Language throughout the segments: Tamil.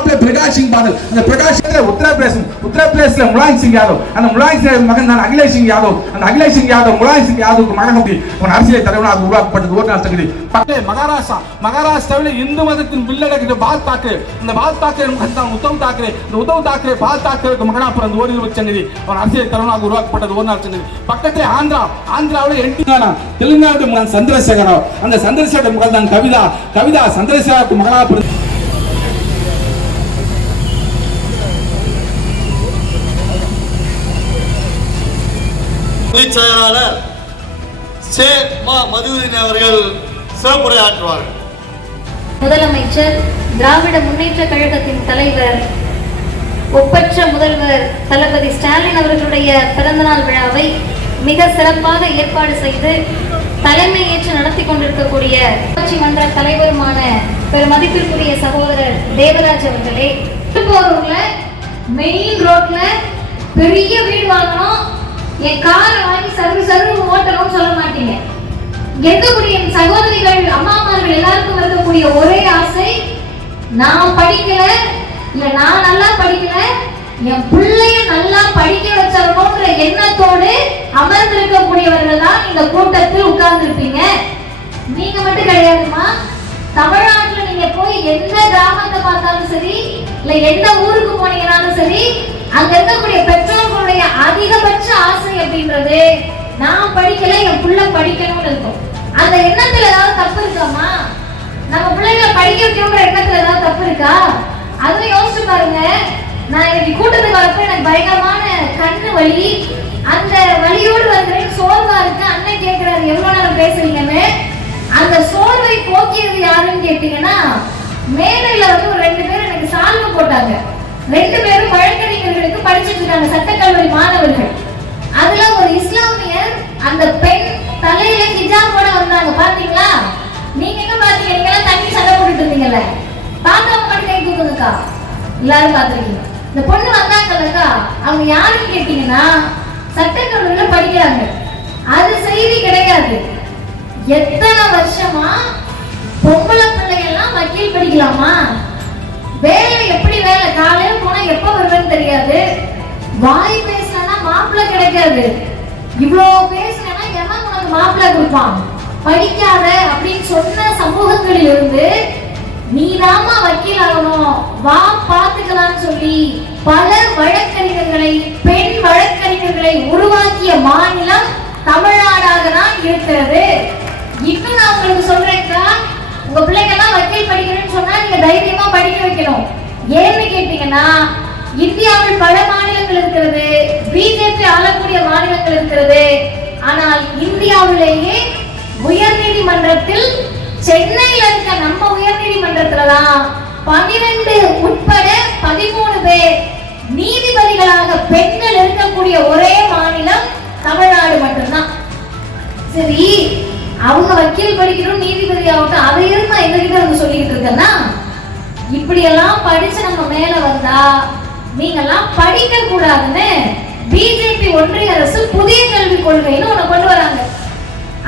மாப்பிள்ளை பிரகாஷ் சிங் பாதல். அந்த பிரகாஷ் உத்தரப்பிரதேசம் உத்தரப்பிரதேசல முலாயம் சிங் யாதவ். அந்த முலாயம் சிங் மகன் தான் அகிலேஷ் சிங் யாதவ். அந்த அகிலேஷ் சிங் யாதவ் முலாயம் சிங் யாதவுக்கு மகன் அவன் அரசியல் தலைவனாக அது உருவாக்கப்பட்டது ஒரு நாள் தகுதி. பக்கத்தில் மகாராஷ்டிரா மகாராஷ்டிராவில் இந்து மதத்தின் பில்லடக்கிட்ட பாத் தாக்கரே அந்த பாத் தாக்கரே மகன் தான் உத்தவ் தாக்கரே. இந்த உத்தவ் தாக்கரே பாத் தாக்கரேக்கு மகனா பிறந்த ஒரு இருபது சங்கதி அவன் அரசியல் தலைவனாக உருவாக்கப்பட்டது ஒரு நாள் சங்கதி பக்கத்தில் ஆந்திரா ஆந்திராவில் என் தெலுங்கானா மகன் சந்திரசேகரராவ். அந்த சந்திரசேகர மகள் தான் கவிதா. கவிதா சந்திரசேகராவுக்கு மகனாக பிறந்த பொதுச் செயலாளர் சே. மா. மதுவின் அவர்கள் சிறப்புரையாற்றுவார்கள் முதலமைச்சர் திராவிட முன்னேற்ற கழகத்தின் தலைவர் ஒப்பற்ற முதல்வர் தளபதி ஸ்டாலின் அவர்களுடைய பிறந்தநாள் விழாவை மிக சிறப்பாக ஏற்பாடு செய்து தலைமை ஏற்று நடத்தி கொண்டிருக்கக்கூடிய ஆட்சி மன்ற தலைவருமான பெருமதிப்பிற்குரிய சகோதரர் தேவராஜ் அவர்களே திருப்போரூர்ல மெயின் ரோட்ல பெரிய வீடு வாங்கணும். என் காரை வாங்கி சர்வீஸ் சர்வீஸ் ஓட்டணும்னு சொல்ல மாட்டீங்க. இருக்கக்கூடிய என் சகோதரிகள் அம்மா அம்மார்கள் எல்லாருக்கும் இருக்கக்கூடிய ஒரே ஆசை நான் படிக்கல இல்ல நான் நல்லா படிக்கல என் பிள்ளைய நல்லா படிக்க வச்சிடணும்ன்ற எண்ணத்தோடு அமர்ந்திருக்கக்கூடியவர்கள் தான் இந்த கூட்டத்தில் உட்கார்ந்துருப்பீங்க. நீங்க மட்டும் கிடையாதுமா? தமிழ்நாட்டுல நீங்க போய் எந்த கிராமத்தை பார்த்தாலும் சரி இல்ல எந்த ஊருக்கு போனீங்கனாலும் சரி அங்க இருக்கக்கூடிய பெற்றோர்களுடைய அதிகபட்ச ஆசை அப்படின்றது நான் படிக்கல என் புள்ள படிக்கணும்னு இருக்கும். அந்த எண்ணத்துல ஏதாவது தப்பு இருக்காமா? நம்ம பிள்ளைங்களை படிக்க வைக்கணுங்கிற எண்ணத்துல ஏதாவது தப்பு இருக்கா? அதுவும் யோசிச்சு பாருங்க. நான் இன்னைக்கு கூட்டத்துக்கு வரப்ப எனக்கு பயங்கரமான கண்ணு வலி. அந்த வலியோடு வருகிறேன். சோர்வா இருக்கு. அண்ணன் கேட்கிறாரு எவ்வளவு நேரம் பேசுறீங்கன்னு? அந்த சோர்வை போக்கியது யாருன்னு கேட்டீங்கன்னா மேடையில வந்து ஒரு ரெண்டு பேர் எனக்கு சால்வை போட்டாங்க. ரெண்டு பேரும் வழக்கறிஞர்களுக்கு படிச்சிட்டு இருக்காங்க சட்டக்கல்லூரி மாணவர்கள். அதுல ஒரு இஸ்லாமியர் அந்த பெண் தலையில ஹிஜாபோட வந்தாங்க பாத்தீங்களா? நீங்க என்ன பாத்தீங்க? நீங்க எல்லாம் தண்ணி சண்டை போட்டுட்டு இருந்தீங்கல்ல? பாத்தவங்க மட்டும் கை தூக்குங்கக்கா எல்லாரும் பாத்துருக்கீங்க. இந்த பொண்ணு வந்தாங்கல்லக்கா அவங்க யாருன்னு கேட்டீங்கன்னா சட்டக்கல்லூரியில படிக்கிறாங்க. அது செய்தி கிடையாது. எத்தனை வருஷமா பொம்பளை பிள்ளைகள்லாம் வக்கீல் படிக்கலாமா? வேலை எப்படி வேலை? காலையில போனா எப்ப வருவேன்னு தெரியாது. வாய் பேசினா மாப்பிள்ளை கிடைக்காது. இவ்வளோ பேசினா எவன் உனக்கு மாப்பிள்ளை கொடுப்பான்? படிக்காத அப்படின்னு சொன்ன சமூகங்களில் இருந்து நீதாம்மா வக்கீல் ஆகணும் வா பாத்துக்கலாம்னு சொல்லி பல வழக்கறிஞர்களை பெண் வழக்கறிஞர்களை உருவாக்கிய மாநிலம் தமிழ்நாடாக தான் இருக்கிறது இன்னும் நான் உங்களுக்கு சொல்றேன்க்கா உங்க பிள்ளைங்கெல்லாம் வக்கீல் படிக்கணும்னு சொன்னா நீங்க தைரியமா படிக்க வைக்கணும். ஏன்னு கேட்டீங்கன்னா இந்தியாவில் பல மாநிலங்கள் இருக்கிறது பிஜேபி ஆளக்கூடிய மாநிலங்கள் இருக்கிறது. ஆனால் இந்தியாவிலேயே உயர்நீதிமன்றத்தில் சென்னையில இருக்க நம்ம உயர் நீதிமன்றத்துலதான் பன்னிரண்டு உட்பட பதிமூணு பேர் நீதிபதிகளாக பெண்கள் இருக்கக்கூடிய ஒரே மாநிலம் தமிழ்நாடு மட்டும்தான். சரி அவங்க வக்கீல் படிக்கணும் நீதிபதி ஆகட்டும் அதை இருந்தா எங்ககிட்ட வந்து சொல்லிக்கிட்டு இருக்கேன்னா இப்படி எல்லாம் படிச்சு நம்ம மேல வந்தா நீங்கெல்லாம் படிக்க கூடாதுன்னு பிஜேபி ஒன்றிய அரசு புதிய கல்விக் கொள்கைன்னு ஒண்ணு கொண்டு வராங்க.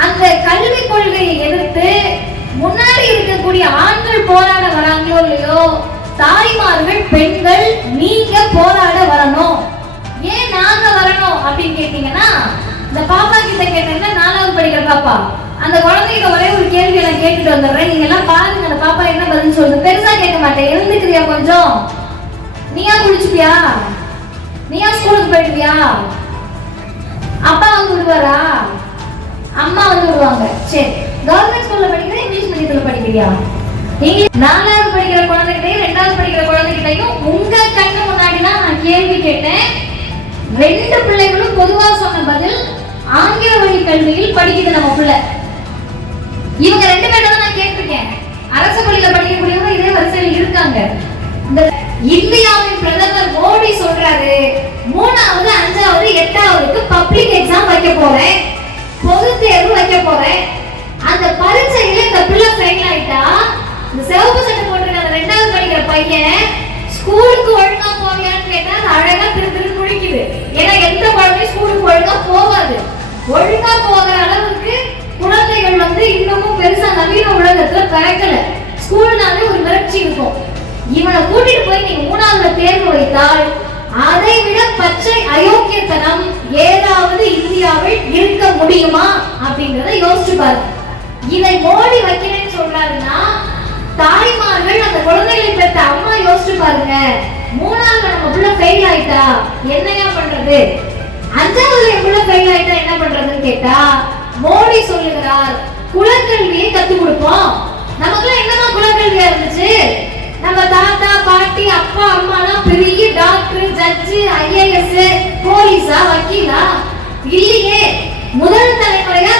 அந்த கல்விக் கொள்கையை எதிர்த்து முன்னாடி இருக்கக்கூடிய ஆண்கள் போராட வராங்களோ இல்லையோ தாய்மார்கள் பெண்கள் நீங்க போராட வரணும். ஏன் நாங்க வரணும் அப்படின்னு கேட்டீங்கன்னா இந்த பாப்பா கிட்ட கேட்டீங்கன்னா நாலாவது படிக்கிற பாப்பா அந்த குழந்தைகிட்ட ஒரே ஒரு கேள்வி நான் கேட்டுட்டு வந்துடுறேன். நீங்க எல்லாம் பாருங்க அந்த பாப்பா என்ன பதில் சொல்லுங்க பெருசா கேட்க மாட்டேன். எழுந்துக்கிறியா கொஞ்சம்? நீயா குளிச்சுப்பியா? நீயா ஸ்கூலுக்கு போயிடுவியா அப்பா வந்து விடுவாரா? அம்மா வந்து விடுவாங்க. சரி கவர்மெண்ட் ஸ்கூல்ல படிக்கிற இங்கிலீஷ் மீடியத்துல படிக்கிறியா? நாலாவது படிக்கிற குழந்தைகிட்டையும் ரெண்டாவது படிக்கிற குழந்தைகிட்டையும் உங்க கண்ணு முன்னாடி தான் நான் கேள்வி கேட்டேன். ரெண்டு பிள்ளைகளும் பொதுவா சொன்ன பதில் ஆங்கில வழி கல்வியில் படிக்குது நம்ம பிள்ளை. இவங்க ரெண்டு பேரும் தான் நான் கேட்டிருக்கேன். அரசு பள்ளியில படிக்கக்கூடியவங்க இதே வரிசையில் இருக்காங்க. இந்த இந்தியாவின் பிரதமர் மோடி சொல்றாரு மூணாவது அஞ்சாவது எட்டாவதுக்கு பப்ளிக் எக்ஸாம் வைக்க போறேன். பொது தேர்வு வைக்க போறேன். அந்த பரீட்சையில இந்த பிள்ளை ஃபெயில் ஆயிட்டா இந்த சிவப்பு சட்டை போட்டிருக்க அந்த ரெண்டாவது படிக்கிற பையன் ஸ்கூலுக்கு ஒழுங்கா போவியான்னு கேட்டா அது அழகா திரு திரு குளிக்குது ஏன்னா எந்த குழந்தையும் ஸ்கூலுக்கு ஒழுங்கா போகாது. ஒழுங்கா போகிற அளவுக்கு குழந்தைகள் வந்து இன்னமும் பெருசா நவீன உலகத்துல பிறக்கல. ஸ்கூல்னாலே ஒரு மிரட்சி இருக்கும். இவனை கூட்டிட்டு போய் நீ மூணாவது தேர்வு வைத்தால் அதை விட பச்சை அயோக்கியத்தனம் ஏதாவது இந்தியாவில் இருக்க முடியுமா? அப்படிங்கறத யோசிச்சு பாருங்க. இதை மோடி வைக்கிறேன்னு சொல்றாருன்னா தாய்மார்கள் அந்த குழந்தைகளை பெற்ற அம்மா யோசிச்சு பாருங்க. மூணாவது நம்ம புள்ள ஃபெயில் ஆயிட்டா என்னையா பண்றது? அஞ்சாவது என் புள்ள ஃபெயில் ஆயிட்டா என்ன பண்றதுன்னு கேட்டா மோடி சொல்லுகிறார் குலக்கல்வியை கத்து கொடுப்போம். நமக்குலாம் என்னமா குலக்கல்வியா இருந்துச்சு? நம்ம தாத்தா பாட்டி அப்பா அம்மாலாம் பெரிய டாக்டர் ஜட்ஜு ஐஏஎஸ் போலீஸா வக்கீலா? இல்லையே. முதல் தலைமுறையா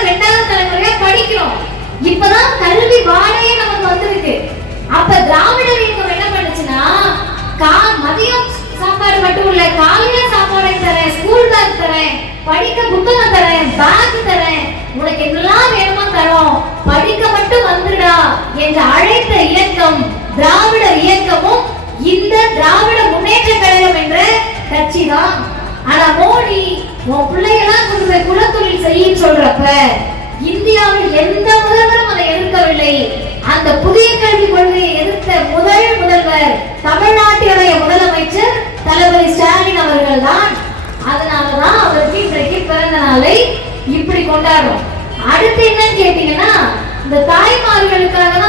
கட்சி தான் ஆனா மோடி உன் பிள்ளைகளாம் கொண்டு போய் குலத்தொழில் செய்ய சொல்றப்ப இந்தியாவில் எந்த முதல்வரும் அதை எதிர்க்கவில்லை. அந்த புதிய கல்விக் கொள்கையை எதிர்த்த முதல் முதல்வர் தமிழ்நாட்டினுடைய முதலமைச்சர் தளபதி ஸ்டாலின் அவர்கள் தான் அதனாலதான் அவருக்கு இன்றைக்கு பிறந்த நாளை இப்படி கொண்டாடுறோம். அடுத்து என்னன்னு கேட்டீங்கன்னா இந்த தாய்மார்களுக்காக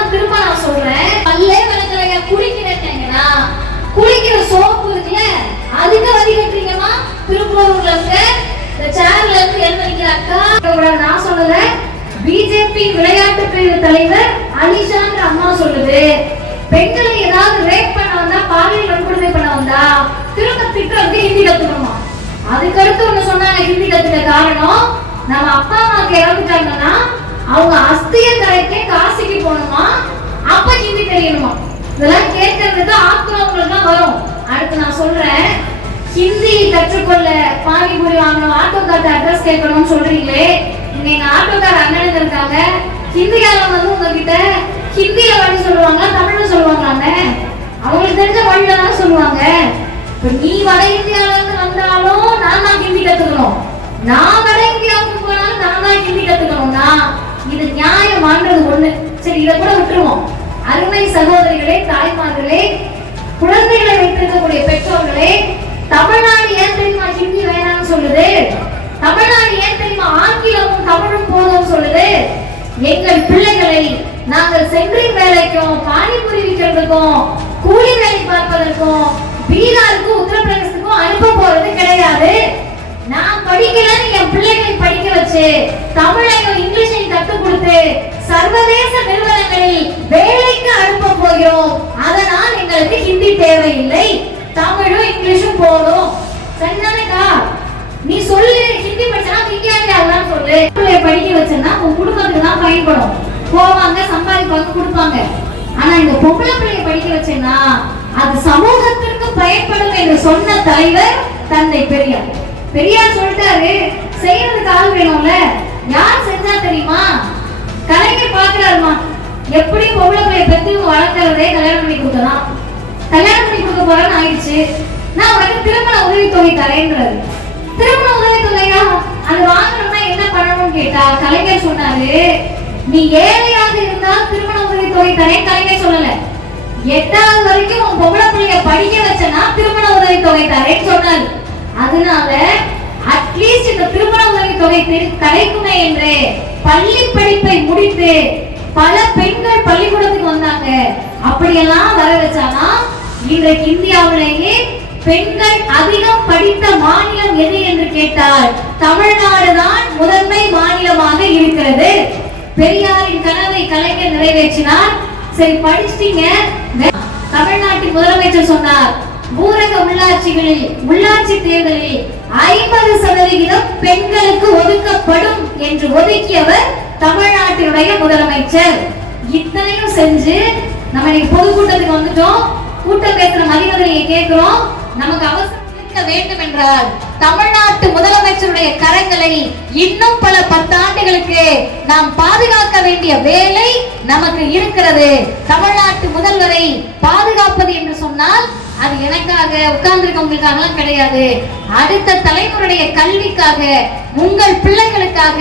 அவங்க அஸ்திய கரைக்கே காசிக்கு போகணுமா? அப்ப ஹிந்தி தெரியணுமா? இதெல்லாம் கேட்கறதுக்கு ஆத்திரவங்களுக்கு தான் வரும். அடுத்து நான் சொல்றேன் ஹிந்தி கற்றுக்கொள்ள பானிபூரி வாங்கணும் ஆட்டோக்கார்ட்ட அட்ரஸ் கேட்கணும்னு சொல்றீங்களே. இங்க எங்க ஆட்டோக்கார அண்ணன் இருக்காங்க. ஹிந்திக்காரங்க வந்து உங்ககிட்ட ஹிந்தியில வழி சொல்லுவாங்களா தமிழ்ல சொல்லுவாங்களாண்ணே அவங்களுக்கு தெரிஞ்ச வழியில தான் சொல்லுவாங்க. இப்ப நீ வட இந்தியால இருந்து வந்தாலும் நான் தான் ஹிந்தி கத்துக்கணும். நான் வட இந்தியாவுக்கு போனாலும் நான் தான் ஹிந்தி கத்துக்கணும்னா இது நியாயமான்றது ஒண்ணு. சரி இதை கூட விட்டுருவோம். அருமை சகோதரிகளே தாய்மார்களே குழந்தைகளை வைத்திருக்கக்கூடிய பெற்றோர்களே தமிழ்நாடு ஏன் தெரியுமா ஹிந்தி வேணாம்னு சொல்லுது? தமிழ்நாடு ஏன் தெரியுமா ஆங்கிலமும் தமிழும் போதும் சொல்லுது? எங்கள் பிள்ளைகளை நாங்கள் சென்ட்ரிங் வேலைக்கும் பானிபூரி விற்கிறதுக்கும் கூலி வேலை பார்ப்பதற்கும் பீகாருக்கும் உத்தரப்பிரதேசத்துக்கும் அனுப்ப போறது கிடையாது. நான் படிக்கலன்னு என் பிள்ளைகளை படிக்க வச்சு தமிழையும் இங்கிலீஷையும் கற்றுக் கொடுத்து சர்வதேச நிறுவனங்களில் வேலைக்கு அனுப்ப போகிறோம். அதனால் எங்களுக்கு ஹிந்தி தேவையில்லை. தமிழும் இங்கிலீஷும் போதும். சரிதானக்கா நீ சொல்லு. ஹிந்தி படிச்சனா இந்தியாவுக்கு அதெல்லாம் சொல்லு. பிள்ளைய படிக்க வச்சனா உன் குடும்பத்துக்கு தான் பயன்படும். போவாங்க சம்பாதிப்பாங்க கொடுப்பாங்க. ஆனா இந்த பொம்பளை பிள்ளைய படிக்க வச்சேன்னா அது சமூகத்திற்கு பயன்படும் என்று சொன்ன தலைவர் தந்தை பெரியார். பெரியார் சொல்லிட்டாரு செய்யறதுக்கு ஆள் வேணும்ல. யார் செஞ்சா தெரியுமா? கலைஞர் பாக்குறாருமா எப்படி பொம்பளை பிள்ளைய பெத்து வளர்க்கறதே கல்யாணம் பண்ணி கொடுத்ததான் கல்யாணம் பண்ணி கொடுக்க போறேன்னு ஆயிடுச்சு. நான் உனக்கு திருமண உதவி தொகை தரேன்றாரு. திருமண உதவி தொகையா? அது வாங்கணும்னா என்ன பண்ணணும்னு கேட்டா கலைஞர் சொன்னாரு நீ ஏழையாக இருந்தால் திருமண உதவி தொகை தரேன் கலைஞர் சொல்லல. எட்டாவது வரைக்கும் உன் பொம்பளை பிள்ளைய படிக்க வச்சனா திருமண உதவி தொகை தரேன்னு சொன்னாரு. அதனால அட்லீஸ்ட் இந்த திருமண உதவி தொகை கிடைக்குமே என்று பள்ளி படிப்பை முடித்து பல பெண்கள் பள்ளிக்கூடத்துக்கு வந்தாங்க. அப்படியெல்லாம் வர வச்சானா இன்றைக்கு இந்தியாவிலேயே பெண்கள் அதிகம் படித்த மாநிலம் எது என்று கேட்டால் தமிழ்நாடு தான் முதன்மை மாநிலமாக இருக்கிறது. பெரியாரின் கனவை கலைஞர் நிறைவேற்றினார். சரி படிச்சிட்டீங்க. தமிழ்நாட்டின் முதலமைச்சர் சொன்னார் ஊரக உள்ளாட்சிகளில் உள்ளாட்சி தேர்தலில் ஐம்பது சதவிகிதம் பெண்களுக்கு ஒதுக்கப்படும் என்று ஒதுக்கியவர் தமிழ்நாட்டினுடைய முதலமைச்சர். இத்தனையும் செஞ்சு நம்ம இன்னைக்கு பொதுக்கூட்டத்துக்கு வந்துட்டோம். கூட்டம் பேசுற மதிவதையை கேட்கிறோம். நமக்கு அவசரம் இருக்க வேண்டும் என்றால் தமிழ்நாட்டு முதலமைச்சருடைய கரங்களை இன்னும் பல பத்தாண்டுகளுக்கு நாம் பாதுகாக்க வேண்டிய வேலை நமக்கு இருக்கிறது. தமிழ்நாட்டு முதல்வரை பாதுகாப்பது என்று சொன்னால் அது எனக்காக உட்கார்ந்துருக்கவங்களுக்காகலாம் கிடையாது. அடுத்த தலைமுறைய கல்விக்காக உங்கள் பிள்ளைகளுக்காக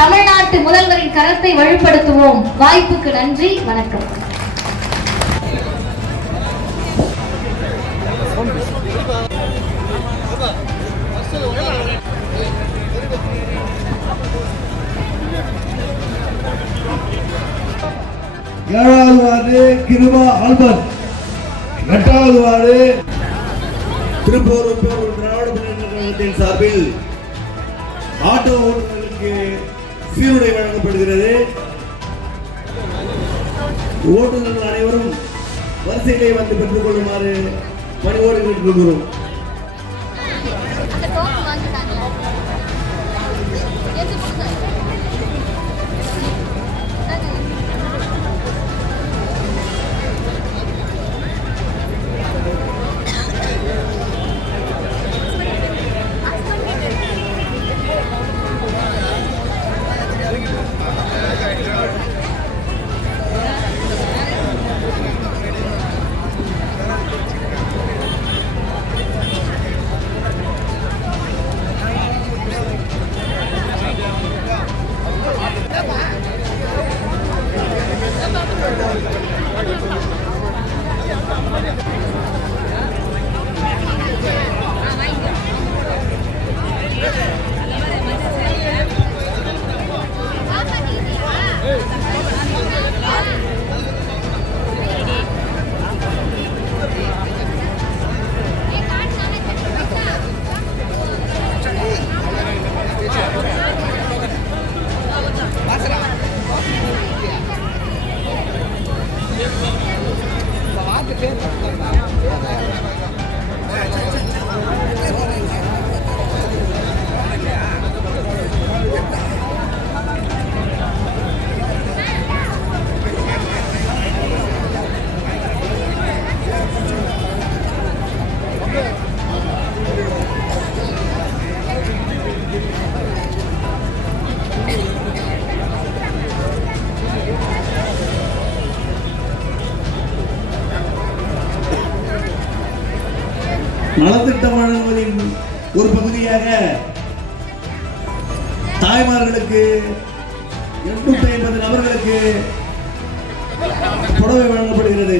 தமிழ்நாட்டு முதல்வரின் கரத்தை வலுப்படுத்துவோம். வாய்ப்புக்கு நன்றி வணக்கம். ஏழாவது ஆண்டு கிருபா ஆல்பர்ட் எட்டாவது வார்டு திருப்பூர் பேரூர் திராவிட முன்னேற்ற கழகத்தின் சார்பில் ஆட்டோ ஓட்டுநர்களுக்கு சீருடை வழங்கப்படுகிறது. ஓட்டுநர்கள் அனைவரும் வரிசையிலே வந்து பெற்றுக் கொள்ளுமாறு பணிவோடு கேட்டுக்கொள்கிறோம். அந்த நலத்திட்ட வழங்குவதின் ஒரு பகுதியாக தாய்மார்களுக்கு எண்ணூற்றி ஐம்பது நபர்களுக்கு புடவை வழங்கப்படுகிறது.